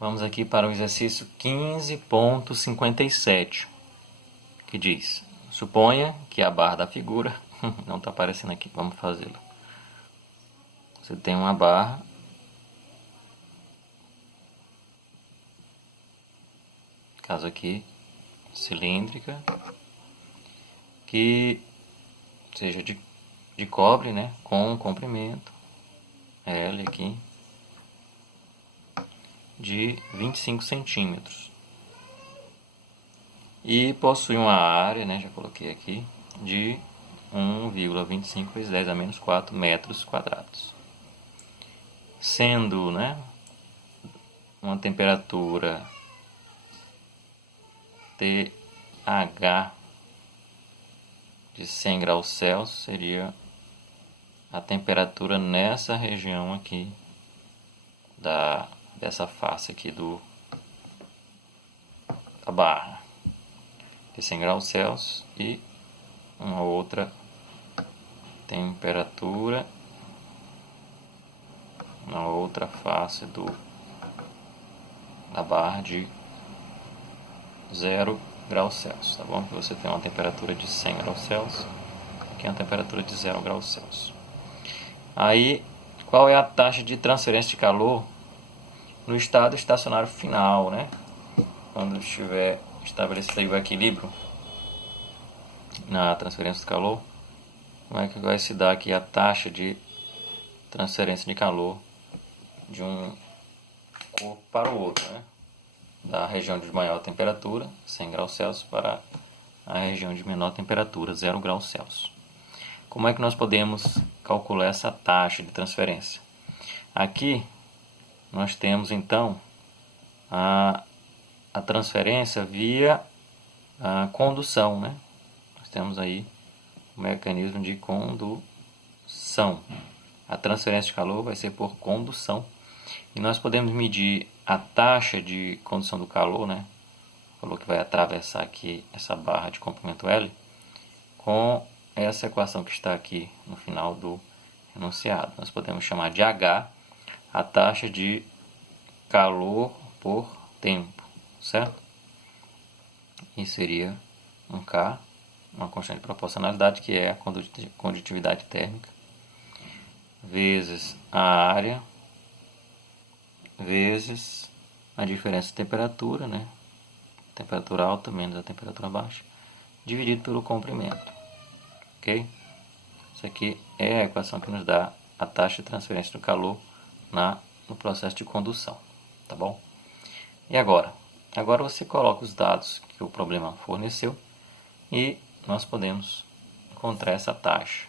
Vamos aqui para o exercício 15.57, que diz: suponha que a barra da figura, não está aparecendo aqui, vamos fazê-lo. Você tem uma barra caso aqui cilíndrica, que seja de cobre, né, com um comprimento L aqui de 25 centímetros e possui uma área, né, já coloquei aqui, de 1,25 vezes 10 a menos 4 metros quadrados, sendo, né, uma temperatura TH de 100 graus Celsius, seria a temperatura nessa região aqui dessa face aqui da barra de 100 graus Celsius, e uma outra temperatura na outra face da barra de 0 graus Celsius, tá bom? Você tem uma temperatura de 100 graus Celsius, aqui é uma temperatura de 0 graus Celsius. Aí, qual é a taxa de transferência de calor no estado estacionário final, né? Quando estiver estabelecido o equilíbrio na transferência de calor, como é que vai se dar aqui a taxa de transferência de calor de um corpo para o outro, né? Da região de maior temperatura, 100 graus Celsius, para a região de menor temperatura, 0 graus Celsius. Como é que nós podemos calcular essa taxa de transferência? Aqui nós temos então a transferência via a condução, né? Nós temos aí o mecanismo de condução. A transferência de calor vai ser por condução. E nós podemos medir a taxa de condução do calor, né? O calor que vai atravessar aqui essa barra de comprimento L, com essa equação que está aqui no final do enunciado. Nós podemos chamar de H a taxa de calor por tempo, certo? E seria um K, uma constante de proporcionalidade, que é a condutividade térmica, vezes a área, vezes a diferença de temperatura, né? Temperatura alta menos a temperatura baixa, dividido pelo comprimento. Ok? Isso aqui é a equação que nos dá a taxa de transferência do calor no processo de condução. Tá bom? E agora? Agora você coloca os dados que o problema forneceu e nós podemos encontrar essa taxa.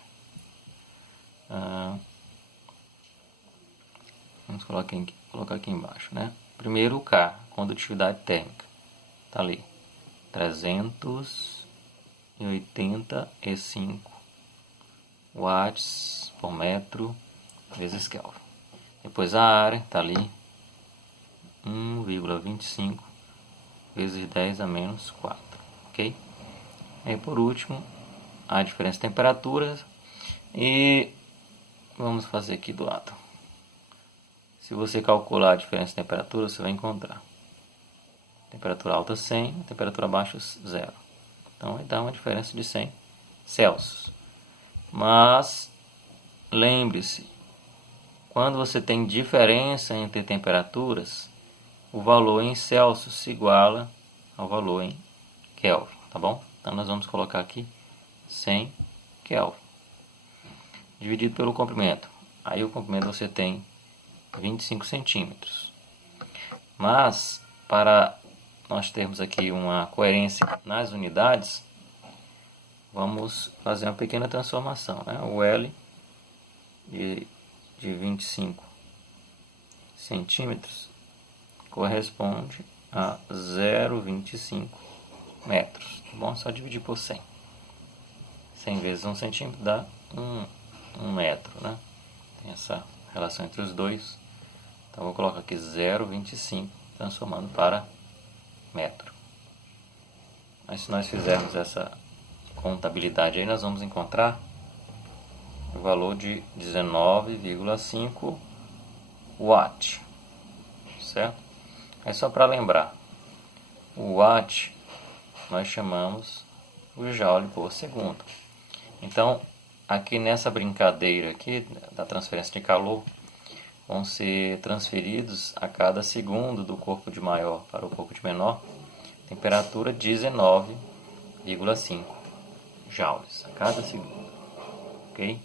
Vamos colocar aqui embaixo, né? Primeiro o K, condutividade térmica. Está ali, 385 watts por metro vezes Kelvin. Depois a área está ali, 1,25 vezes 10 a menos 4. Ok? E por último, a diferença de temperaturas. E vamos fazer aqui do lado. Se você calcular a diferença de temperatura, você vai encontrar temperatura alta 100, temperatura baixa 0. Então vai dar uma diferença de 100 Celsius. Mas lembre-se, quando você tem diferença entre temperaturas, o valor em Celsius se iguala ao valor em Kelvin, tá bom? Então nós vamos colocar aqui 100 Kelvin dividido pelo comprimento. Aí o comprimento você tem 25 centímetros. Mas para nós termos aqui uma coerência nas unidades, vamos fazer uma pequena transformação, né? O L de 25 centímetros corresponde a 0,25 metros. Tá bom? Só dividir por 100. 100 vezes 1 centímetro dá 1 metro, né? Tem essa relação entre os dois. Então vou colocar aqui 0,25 transformando para metro. Mas se nós fizermos essa contabilidade aí, nós vamos encontrar o valor de 19,5 watt, certo? É só para lembrar, o watt nós chamamos o joule por segundo. Então, aqui nessa brincadeira aqui da transferência de calor, vão ser transferidos a cada segundo do corpo de maior para o corpo de menor, temperatura 19,5 joules a cada segundo, ok?